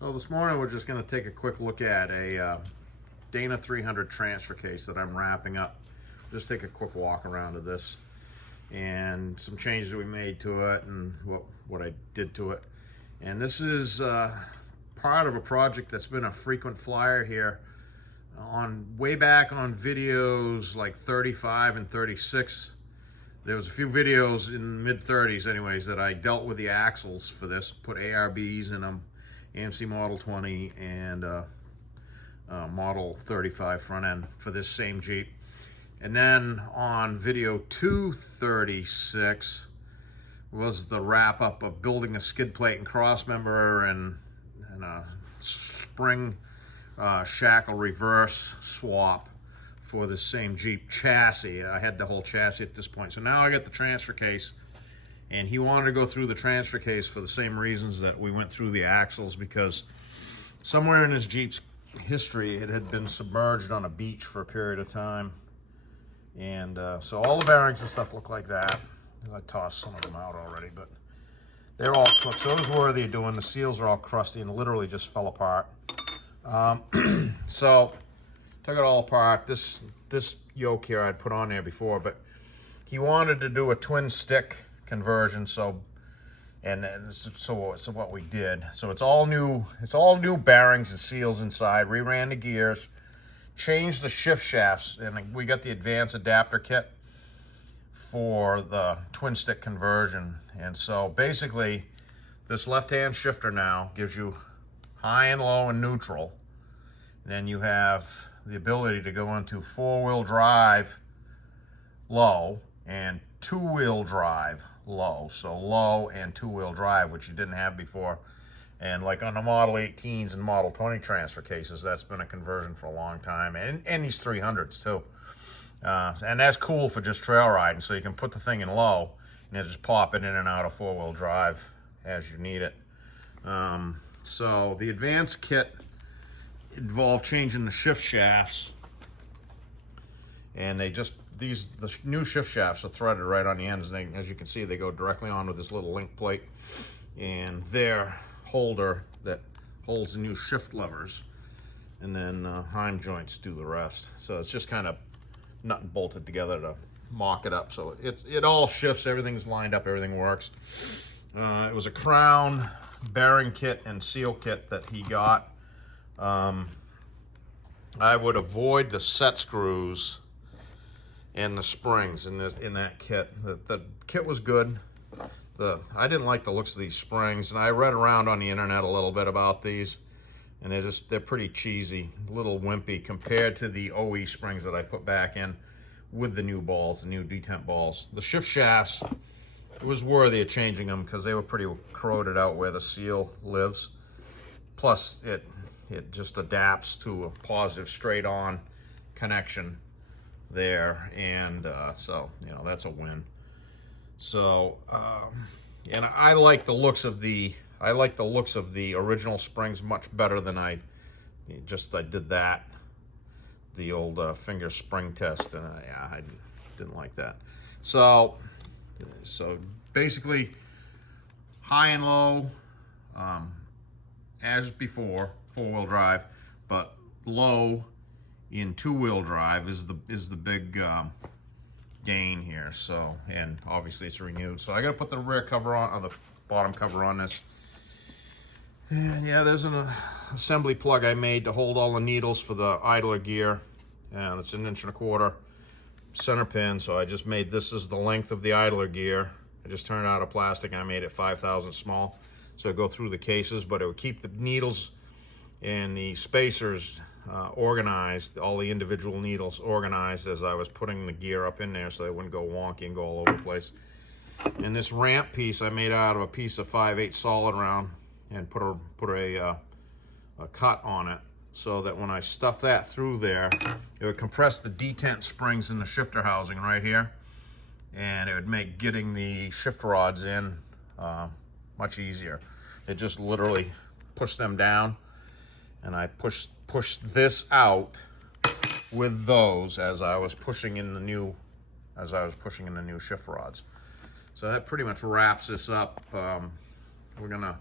So this morning we're just going to take a quick look at a Dana 300 transfer case that I'm wrapping up. Just take a quick walk around of this and some changes we made to it and what I did to it. And this is part of a project that's been a frequent flyer here on way back on videos like 35 and 36. There was a few videos in mid 30s anyways that I dealt with the axles for this, put ARBs in them, AMC Model 20 and Model 35 front end for this same Jeep. And then on video 236 was the wrap up of building a skid plate and cross member and a spring shackle reverse swap for the same Jeep chassis. I had the whole chassis at this point. So now I got the transfer case, and he wanted to go through the transfer case for the same reasons that we went through the axles, because somewhere in his Jeep's history it had been submerged on a beach for a period of time. And so all the bearings and stuff look like that. I tossed some of them out already, but they're all cooked. So it was worthy of doing. The seals are all crusty and literally just fell apart. So took it all apart. This yoke here I'd put on there before, but he wanted to do a twin stick conversion. So what we did. So it's all new bearings and seals inside. Reran the gears, changed the shift shafts, and we got the advanced adapter kit for the twin stick conversion. And so basically this left-hand shifter now gives you high and low and neutral. And then you have the ability to go into four-wheel drive low and two-wheel drive low. So low and two-wheel drive, which you didn't have before. And like on the Model 18s and Model 20 transfer cases, that's been a conversion for a long time. And these 300s too. And that's cool for just trail riding. So you can put the thing in low and just pop it in and out of four-wheel drive as you need it. So the advanced kit involved changing the shift shafts, and the new shift shafts are threaded right on the ends, and as you can see, they go directly on with this little link plate and their holder that holds the new shift levers, and then Heim joints do the rest. So it's just kind of nut and bolted together to mock it up. So it all shifts, everything's lined up, everything works. It was a crown bearing kit and seal kit that he got. I would avoid the set screws and the springs in that kit. The kit was good. I didn't like the looks of these springs, and I read around on the internet a little bit about these, and they're pretty cheesy, a little wimpy compared to the OE springs that I put back in with the new balls, the new detent balls. The shift shafts, it was worthy of changing them because they were pretty corroded out where the seal lives. Plus, it just adapts to a positive straight-on connection there, and so that's a win. So and I like the looks of the original springs much better than I did that, the old finger spring test, and I didn't like that. So basically high and low as before, four-wheel drive, but low in two-wheel drive is the big gain here. So, and obviously it's renewed. So I got to put the rear cover on, or the bottom cover on this. And yeah, there's an assembly plug I made to hold all the needles for the idler gear, and it's 1.25 inch center pin. So I just made this as the length of the idler gear. I just turned it out of plastic and I made it 5,000 small, so I go through the cases, but it would keep the needles and the spacers organized, all the individual needles organized as I was putting the gear up in there, so they wouldn't go wonky and go all over the place. And this ramp piece I made out of a piece of 5/8 solid round and put a cut on it, so that when I stuff that through there, it would compress the detent springs in the shifter housing right here, and it would make getting the shift rods in much easier. It just literally pushed them down, and I pushed this out with those as I was pushing in the new shift rods. So that pretty much wraps this up. We're gonna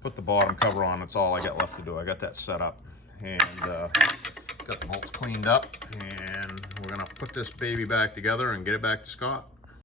put the bottom cover on. That's all I got left to do. I got that set up, and got the bolts cleaned up, and we're gonna put this baby back together and get it back to Scott.